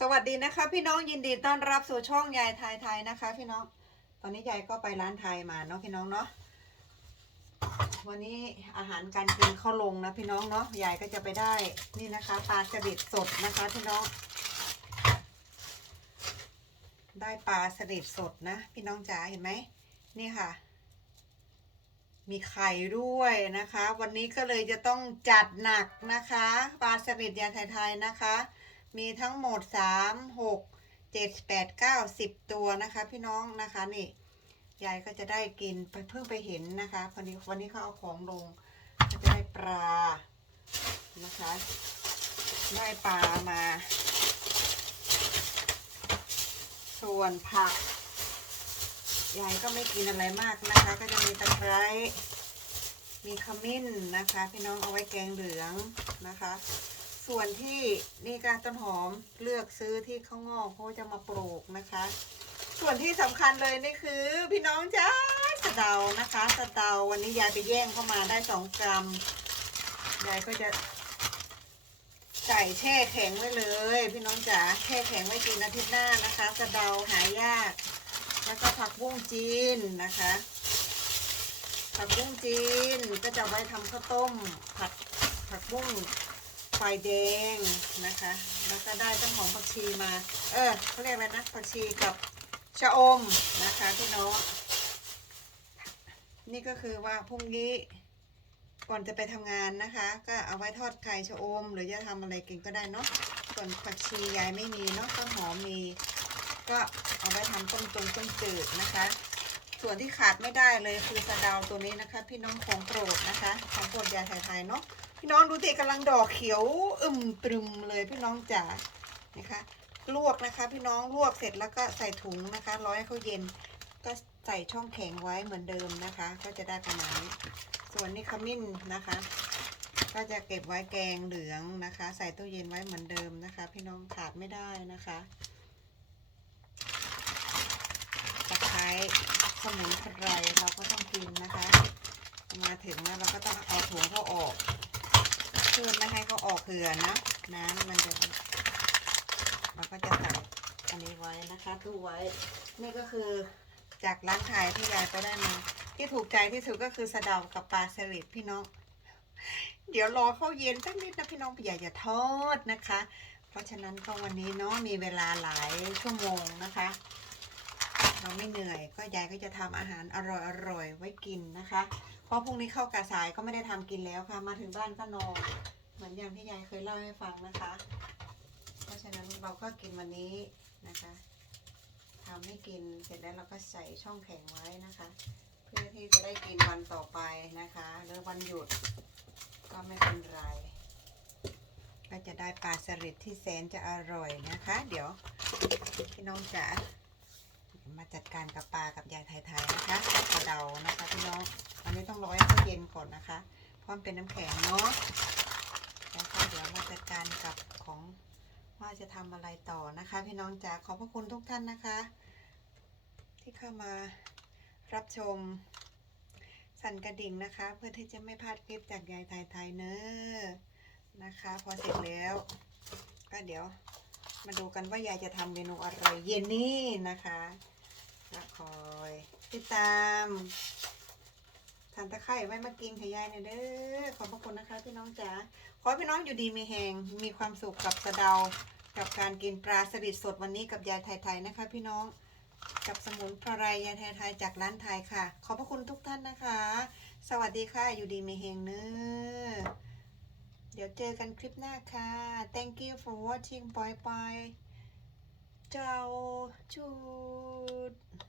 สวัสดีนะคะ พี่น้องยินดีต้อนรับสู่ช่องยายไทยไทยนะคะ พี่น้อง ตอนนี้ยายก็ไปร้านไทยมาเนาะพี่น้องเนาะวันนี้อาหารการกินเข้าลงนะพี่น้องเนาะยายก็จะไปได้นี่นะคะปลาสลิดสดนะคะพี่น้อง ได้ปลาสลิดสดนะ พี่น้องจ๋าเห็นไหมนี่ค่ะ มีไข่ด้วยนะคะ วันนี้ก็เลยจะต้องจัดหนักนะคะ ปลาสลิดยาไทยๆนะคะ มีทั้งหมดสามหกเจ็ดแปดเก้าสิบตัวนะคะ พี่น้องนะคะนี่ยายก็จะได้กินเพิ่งไปเห็นนะคะวันนี้วันนี้เขาเอาของลงก็จะได้ปลานะคะ ได้ปลามา ส่วนผักยายก็ไม่กินอะไรมากนะคะ ก็จะมีตะไคร้มีขมิ้นนะคะ พี่น้องเอาไว้แกงเหลืองนะคะ ส่วนที่นี่ก็ต้นหอมเลือกซื้อที่ข้างงอกเพราะจะมาปลูกนะคะ ส่วนที่สำคัญเลยนี่คือ พี่น้องจ้าสะเดานะคะสะเดาวันนี้ยายไปแย่งเข้ามาได้สองกรัมยายก็จะใส่แช่แข็งไว้เลย พี่น้องจ๋าแช่แข็งไว้กินอาทิตย์หน้านะคะสะเดาหายาก แล้วก็ผักบุ้งจีนนะคะ ผักบุ้งจีนก็จะไว้ทำข้าวต้มผัดผักบุ้ง ไฟแดงนะคะ แล้วก็ได้ต้นหอมผักชีมา เออเขาเรียกอะไรนะผักชีกับชะอมนะคะพี่น้องนี่ก็คือว่าพรุ่งนี้ก่อนจะไปทำงานนะคะ ก็เอาไว้ทอดไข่ชะอม หรือจะทำอะไรกินก็ได้เนาะส่วนผักชียายไม่มีเนาะต้นหอมมี ก็เอาไว้ทำต้มตรงต้มจืดนะคะ ส่วนที่ขาดไม่ได้เลยคือสะเดาตัวนี้นะคะ พี่น้องของโปรดนะคะของโปรดยาไทยๆเนาะ พี่น้องดูสิกำลังดอกเขียวอึมตรึมเลยพี่น้องจ๋านะคะลวกนะคะ พี่น้องลวกเสร็จแล้วก็ใส่ถุงนะคะร้อยให้เขาเย็น ก็ใส่ช่องแข็งไว้เหมือนเดิมนะคะ ก็จะได้ประมาณนี้ส่วนนี้ขมิ้นนะคะ ก็จะเก็บไว้แกงเหลืองนะคะ ใส่ตู้เย็นไว้เหมือนเดิมนะคะ พี่น้องขาดไม่ได้นะคะตะไคร้สมุนไพรเราก็ต้องกินนะคะ มาถึงแล้วเราก็ต้องเอาถุงเขาออก เพื่อไม่ให้เขาออกเหือนะ น้ำมันจะเราก็จะใส่อันนี้ไว้นะคะตู้ไว้ นี่ก็คือจากร้านขายที่ยายไปได้มา ที่ถูกใจที่สุดก็คือสะเดากับปลาสลิดพี่น้อง เดี๋ยวรอเข้าเย็นสักนิดนะพี่น้องอย่าอย่าทอดนะคะ เพราะฉะนั้นก็วันนี้เนาะมีเวลาหลายชั่วโมงนะคะ เราไม่เหนื่อย ก็ยายก็จะทำอาหารอร่อยๆไว้กินนะคะ เพราะพรุ่งนี้เข้ากะสายก็ไม่ได้ทำกินแล้วค่ะ มาถึงบ้านก็นอนเหมือนอย่างที่ยายเคยเล่าให้ฟังนะคะ เพราะฉะนั้นเราก็กินวันนี้นะคะทำให้กินเสร็จแล้วเราก็ใส่ช่องแข็งไว้นะคะ เพื่อที่จะได้กินวันต่อไปนะคะหรือวันหยุดก็ไม่เป็นไรก็จะได้ปลาสลิดที่แสนจะอร่อยนะคะ เดี๋ยวพี่น้องจ๋า มาจัดการกับปลากับยายไทยๆนะคะกับกระเดานะคะพี่น้องอันนี้ต้องรอให้เขาเย็นก่อนนะคะเพราะมันเป็นน้ำแข็งเนาะแล้วก็เดี๋ยวมาจัดการกับของว่าจะทำอะไรต่อนะคะ พี่น้องจ๋าขอบพระคุณทุกท่านนะคะ ที่เข้ามารับชม สั่นกระดิ่งนะคะ เพื่อที่จะไม่พลาดคลิปจากยายไทยๆเนอะนะคะ พอเสร็จแล้ว ก็เดี๋ยวมาดูกันว่ายายจะทำเมนูอะไรเย็นนี้นะคะ ละคอยติดตามทานตะไคร้ไว้มากินค่ะยายเนี่ยเด้อขอบพระคุณนะคะพี่น้องจ๋าขอให้พี่น้องอยู่ดีมีแหงมีความสุขกับสะเดา กับการกินปลาสลิดสดวันนี้กับยายไทยๆนะคะ พี่น้องกับสมุนไพรยายไทยๆจากร้านไทยค่ะ ขอบพระคุณทุกท่านนะคะ สวัสดีค่ะอยู่ดีมีแหงเนื้อเดี๋ยวเจอกันคลิปหน้าค่ะ thank you for watching bye bye เจ้าจูด